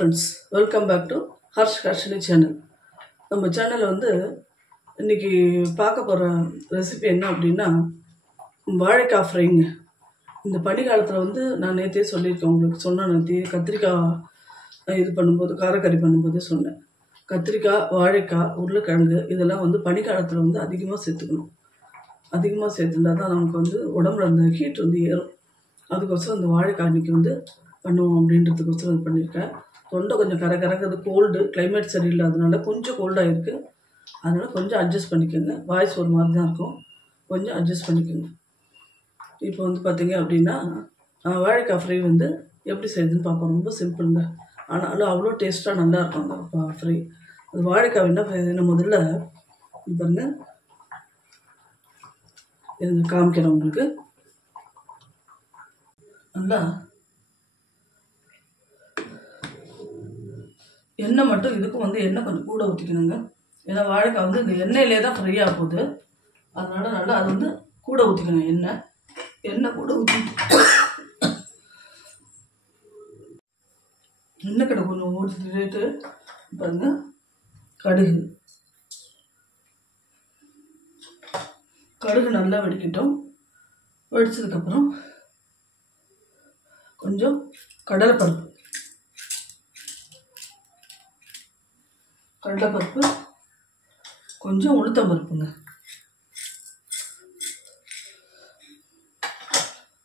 friends, welcome back to Harsh Harshini channel. நம்ம சேனல்ல வந்து இன்னைக்கு பார்க்க போற ரெசிபி என்ன அப்படினா வாழைக்காய் ஃப்ரைங்க. இந்த பனி காலத்துல வந்து நான் நேத்தே சொல்லிருக்கேன் உங்களுக்கு நேத்தே கத்திரிக்காய் இது பண்ணும்போது காரக்கறி பண்ணும்போது சொன்னேன். கத்திரிக்காய், வாழைக்காய், உருளைக்கிழங்கு இதெல்லாம் வந்து பனி காலத்துல வந்து அதிகமா சேர்த்துக்கணும். அதிகமா சேர்த்துட்டா தான் நமக்கு வந்து உடம்புல அந்த ஹீட் வந்து ஏறும். அதுக்கோசரம் இந்த வாழைக்காய் இன்னைக்கு வந்து பண்ணுவோம் அப்படின்றதுக்கோசரம் இது பண்ணியிருக்கேன். தொண்டை கொஞ்சம் கரகரங்கிறது கோல்டு, கிளைமேட் சரியில்லாதனால கொஞ்சம் கோல்டாக இருக்குது. அதனால் கொஞ்சம் அட்ஜஸ்ட் பண்ணிக்கோங்க. வாய்ஸ் ஒரு மாதிரி தான் இருக்கும், கொஞ்சம் அட்ஜஸ்ட் பண்ணிக்கோங்க. இப்போ வந்து பார்த்தீங்க அப்படின்னா வாழைக்காய் ஃப்ரை வந்து எப்படி செய்யுதுன்னு பார்ப்போம். ரொம்ப சிம்பிளுங்க, ஆனாலும் அவ்வளோ டேஸ்ட்டாக நல்லாயிருக்கும் அந்த ஃப்ரை. அது வாழைக்காய் என்ன செய்யுதுன்னு முதல்ல பாருங்க, இது காமிக்கிறேன் உங்களுக்கு. நல்லா எண்ணெய் மட்டும், இதுக்கும் வந்து எண்ணெய் கொஞ்சம் கூட ஊற்றிக்கணுங்க. ஏன்னா வாழைக்காய் வந்து இந்த எண்ணெயிலே தான் ஃப்ரை ஆக போகுது. அதனால நல்லா அது வந்து கூட ஊற்றிக்கணும். எண்ணெய் கூட ஊற்றி எண்ணெய் கடை கொஞ்சம் ஊற்றிட்டு பாருங்க, கடுகு நல்லா வெடிக்கட்டும். வெடிச்சதுக்கப்புறம் கொஞ்சம் கடலைப்பருப்பு, கொஞ்சம் உளுத்தம்பருப்புங்க.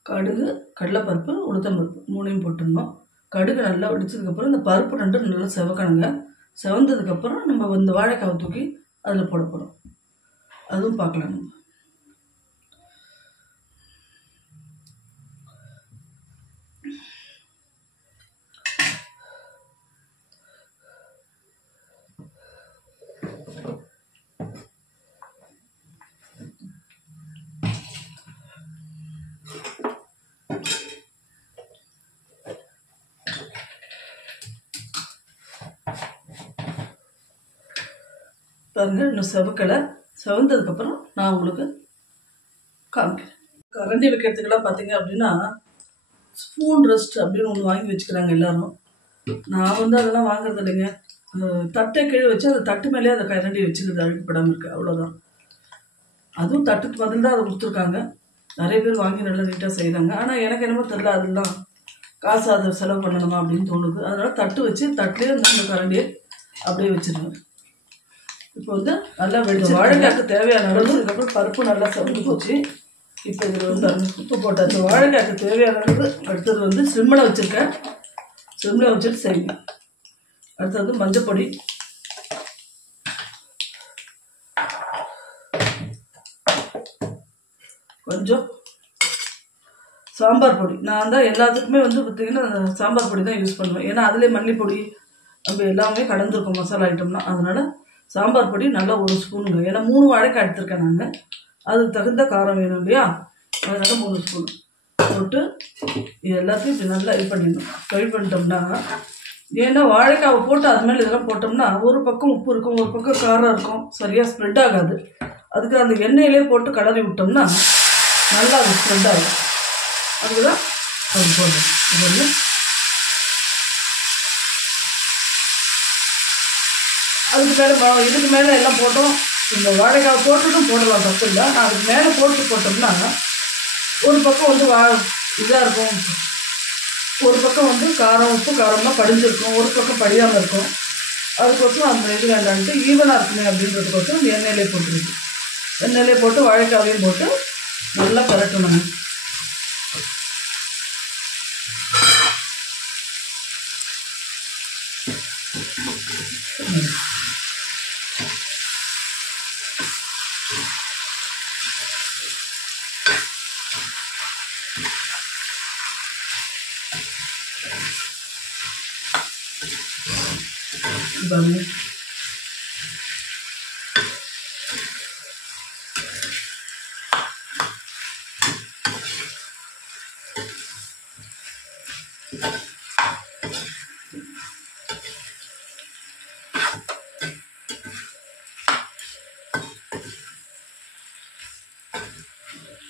கடுகு, கடலைப்பருப்பு, உளுத்தம்பருப்பு மூணையும் போட்டுடணும். கடுகு நல்லா வெடிச்சதுக்கப்புறம் இந்த பருப்பு ரெண்டும் நல்லா செவக்கணுங்க. செவந்ததுக்கப்புறம் நம்ம இந்த வாழைக்காவை தூக்கி அதில் போட போகிறோம். அதுவும் பார்க்கலாம் நம்ம. பாருங்க, இன்னும் செவக்கலை. செவந்ததுக்கப்புறம் நான் உங்களுக்கு காமிக்கிறேன். கரண்டி வைக்கிறதுக்கெல்லாம் பார்த்தீங்க அப்படின்னா ஸ்பூன் ரெஸ்ட் அப்படின்னு ஒன்று வாங்கி வச்சுக்கிறாங்க எல்லாரும். நான் வந்து அதெல்லாம் வாங்குறது இல்லைங்க. தட்டை கீழே வச்சு அந்த தட்டு மேலேயே அதை கரண்டி வச்சுக்கிறது, அழுக்கப்படாமல் இருக்கு, அவ்வளோதான். அதுவும் தட்டுக்கு பதில் தான் அதை கொடுத்துருக்காங்க. நிறைய பேர் வாங்கி நல்லா நீட்டாக செய்கிறாங்க. ஆனால் எனக்கு என்னமோ தெரியல, அதெல்லாம் காசு அதை செலவு பண்ணணுமா அப்படின்னு தோணுது. அதனால தட்டு வச்சு தட்டுலேயே அந்த கரண்டியை அப்படியே வச்சுருவேன். இப்போ வந்து நல்லா வெடிச்சு வாழைக்காய்க்கு தேவையான அளவு, இதுக்கப்புறம் பருப்பு நல்லா செவந்து போச்சு. இப்போ இதில் வந்து உப்பு போட்டாச்சு. வாழைக்காய்க்கு தேவையான அளவு அடுத்தது வந்து சிம்மில் வச்சுருக்கேன். சிம்மில் வச்சுட்டு செய்யுங்க. அடுத்தது மஞ்சப்பொடி, கொஞ்சம் சாம்பார் பொடி. நான் தான் எல்லாத்துக்குமே வந்து பார்த்தீங்கன்னா சாம்பார் பொடி தான் யூஸ் பண்ணுவேன். ஏன்னா அதிலே மல்லிப்பொடி நம்ம எல்லாமே கலந்துருக்கோம் மசாலா ஐட்டம்னா. அதனால் சாம்பார் பொடி நல்லா 1 ஸ்பூனுங்க. ஏன்னா 3 வாழைக்காய் எடுத்திருக்கேன் நான். அதுக்கு தகுந்த காரம் வேணும் இல்லையா, அதனால் 3 ஸ்பூன் போட்டு இது எல்லாத்தையும் இப்படி நல்லா இது பண்ணிடணும். ஃப்ரை பண்ணிட்டோம்னா, ஏன்னா வாழைக்காவை போட்டு அது மேலே இதெல்லாம் போட்டோம்னா ஒரு பக்கம் உப்பு இருக்கும், ஒரு பக்கம் காரம் இருக்கும், சரியாக ஸ்ப்ரெட் ஆகாது. அதுக்கு அந்த எண்ணெயிலே போட்டு கலரி விட்டோம்னா நல்லா அது ஸ்ப்ரெட் ஆகும். அதுக்கு தான் அது போடுறோம். இது வந்து அதுக்கு மேலே இதுக்கு மேலே எல்லாம் போட்டோம். இந்த வாழைக்காய் போட்டுட்டும் போடலாம், தப்பு இல்லை. நான் அதுக்கு மேலே போட்டோம்னா ஒரு பக்கம் வந்து இதாக இருக்கும், ஒரு பக்கம் வந்து உப்பு காரம்லாம் படிஞ்சிருக்கும், ஒரு பக்கம் படியாமல் இருக்கும். அதுக்கோசரம் அந்த இது வேண்டான்ட்டு ஈவனாக இருக்குமே அப்படின்றதுக்கோசரம் இந்த எண்ணெயிலே போட்டுருக்கு. எண்ணெயிலே போட்டு வாழைக்காவையும் போட்டு நல்லா பரட்டணும்.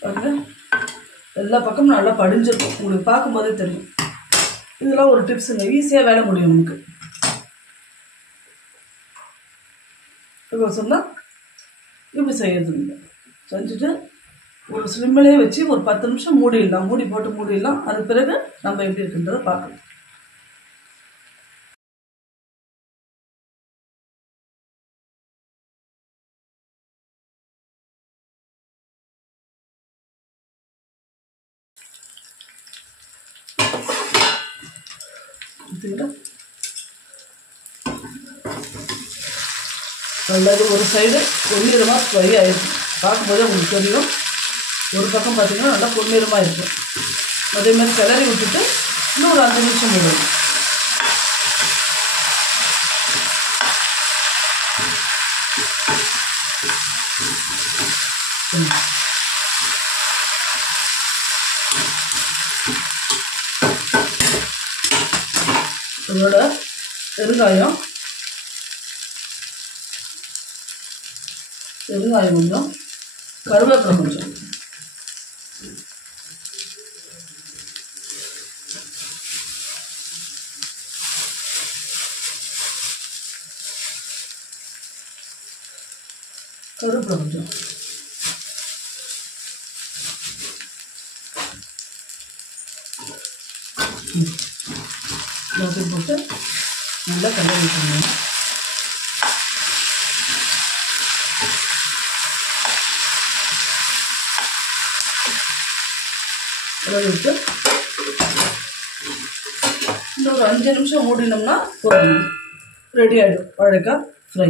பாருங்க, எல்லா பக்கமும் நல்லா படிஞ்சிருக்கும். உங்களுக்கு பார்க்கும்போதே தெரியும். இதெல்லாம் ஒரு டிப்ஸுங்க, ஈஸியாக வேலை முடியும் நமக்கு. சொன்னால் இப்படி செய்யறதுங்க. செஞ்சுட்டு ஒரு ஸ்லிம்மிலே வச்சு ஒரு 10 நிமிஷம் மூடிடலாம். மூடி போட்டு மூடிடலாம். அது பிறகு நம்ம எப்படி இருக்குன்றதை பார்க்கலாம். நல்லது. ஒரு சைடு பொன்னிறமாக ஃப்ரை ஆகிருக்கும். பார்க்கும்போது உங்களுக்கு தெரியும். ஒரு பக்கம் பார்த்திங்கன்னா நல்லா பொன்னிறமாக இருக்கும். அதேமாதிரி கிளறி விட்டுட்டு இன்னும் ஒரு 5 நிமிஷம் விடணும். இதோட பெருங்காயம் கொஞ்சம், கருவேப்பிலை கொஞ்சம், எல்லாத்தையும் போட்டு நல்லா கலரி விட்டுருங்க. கலரி விட்டு இன்னொரு 5 நிமிஷம் மூடினோம்னா ரெடி ஆகிடும். வாழைக்காய் ஃப்ரை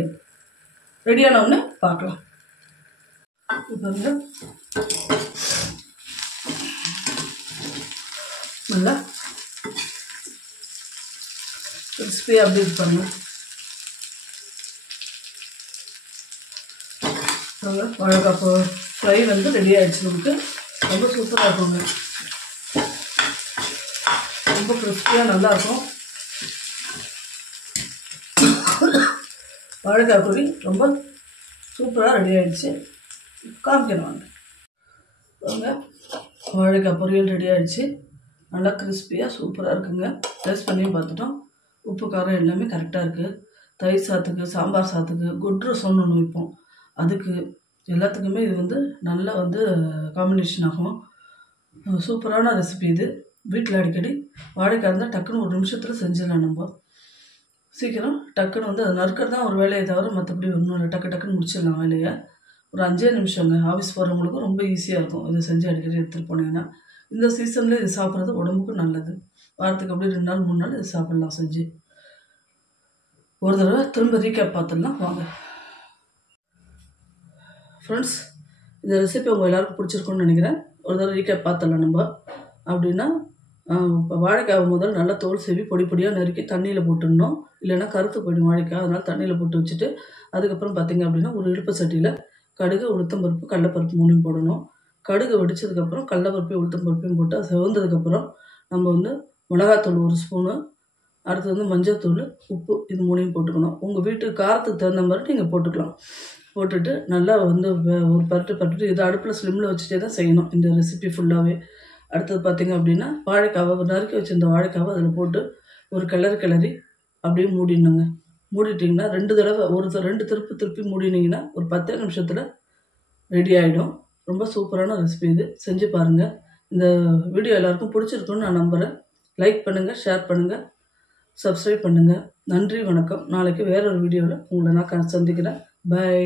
ரெடியானவுடனே பார்க்கலாம். பாருங்க, நல்லா கிறிஸ்பியாக அப்படி இது பண்ணுங்க. வாழைக்காய் ஃப்ரை வந்து ரெடி ஆகிடுச்சு. நமக்கு ரொம்ப சூப்பராக இருக்குங்க. ரொம்ப கிறிஸ்பியாக நல்லாயிருக்கும். வாழைக்காய் பொரி ரொம்ப சூப்பராக ரெடி ஆகிடுச்சு. காமிக்கணும் வாங்க. வாழைக்காய் பொரியல் ரெடி ஆகிடுச்சு. நல்லா கிறிஸ்பியாக சூப்பராக இருக்குங்க. டேஸ்ட் பண்ணியும் பார்த்துட்டோம். உப்பு காரம் எல்லாமே கரெக்டாக இருக்குது. தயிர் சாதத்துக்கு, சாம்பார் சாதத்துக்கு, குட் ரசம்னு ஒன்று வைப்போம், அதுக்கு எல்லாத்துக்குமே இது வந்து நல்லா வந்து காம்பினேஷன் ஆகும். சூப்பரான ரெசிபி இது. வீட்டில் அடிக்கடி வாழைக்காய் இருந்தால் டக்குன்னு ஒரு நிமிஷத்தில் செஞ்சிடலாம். நம்ம சீக்கிரம் டக்குன்னு வந்து அது நறுக்கிறது தான் ஒரு வேலையை தவிர மற்றபடி ஒன்றும் இல்லை. டக்குன்னு முடிச்சிடலாம் வேலையை. ஒரு 5 நிமிஷங்க. ஆஃபீஸ் போகிறவங்களுக்கும் ரொம்ப ஈஸியாக இருக்கும் இதை செஞ்சு அடிக்கடி எடுத்துகிட்டு போனீங்கன்னா. இந்த சீசனில் இது சாப்பிட்றது உடம்புக்கும் நல்லது. வாரத்துக்கு அப்படியே 2 நாள் 3 நாள் இது சாப்பிட்லாம் செஞ்சு. ஒரு தடவை திரும்ப ரீகேப் பார்த்துடலாம் வாங்க. ஃப்ரெண்ட்ஸ், இந்த ரெசிபி உங்கள் எல்லாருக்கும் பிடிச்சிருக்குன்னு நினைக்கிறேன். ஒரு தடவை ரீகேப் பார்த்துடலாம் நம்ம. அப்படின்னா வாழைக்காய் முதல் நல்லா தோல் சீவி பொடி பொடியாக நறுக்கி தண்ணியில் போட்டுடணும். இல்லைன்னா கருத்து போய்டும் வாழைக்காய். அதனால் தண்ணியில் போட்டு வச்சுட்டு அதுக்கப்புறம் பார்த்திங்க அப்படின்னா ஒரு இழுப்பு சட்டியில் கடுகு, உளுத்தம்பருப்பு, கடலைப்பருப்பு 3 போடணும். கடுகு வெடித்ததுக்கப்புறம் கடலைப்பருப்பையும் உளுத்தம்பருப்பையும் போட்டு அது செவந்ததுக்கப்புறம் நம்ம வந்து மிளகாத்தூள் 1 ஸ்பூனு, அடுத்து வந்து மஞ்சள்தூள், உப்பு, இது 3 போட்டுக்கணும். உங்கள் வீட்டு காரத்துக்கு தகுந்த மாதிரி நீங்கள் போட்டுக்கலாம். போட்டுட்டு நல்லா வந்து ஒரு பரட்டு இதை அடுப்பில் ஸ்லிம்மில் வச்சுட்டே தான் செய்யணும் இந்த ரெசிபி ஃபுல்லாகவே. அடுத்தது பார்த்திங்க அப்படின்னா வாழைக்காவை நறுக்கி வச்சுருந்த வாழைக்காவை அதில் போட்டு ஒரு கிளறி அப்படியே மூடிடணுங்க. மூடிட்டிங்கன்னா 2 தடவை 2 திருப்பி மூடினீங்கன்னா ஒரு 10 நிமிஷத்தில் ரெடி ஆகிடும். ரொம்ப சூப்பரான ரெசிபி இது. செஞ்சு பாருங்கள். இந்த வீடியோ எல்லாருக்கும் பிடிச்சிருக்குன்னு நான் நம்புகிறேன். லைக் பண்ணுங்கள், ஷேர் பண்ணுங்கள், சப்ஸ்கிரைப் பண்ணுங்கள். நன்றி, வணக்கம். நாளைக்கு வேறொரு வீடியோவில் உங்களை நான் சந்திக்கிறேன். பை.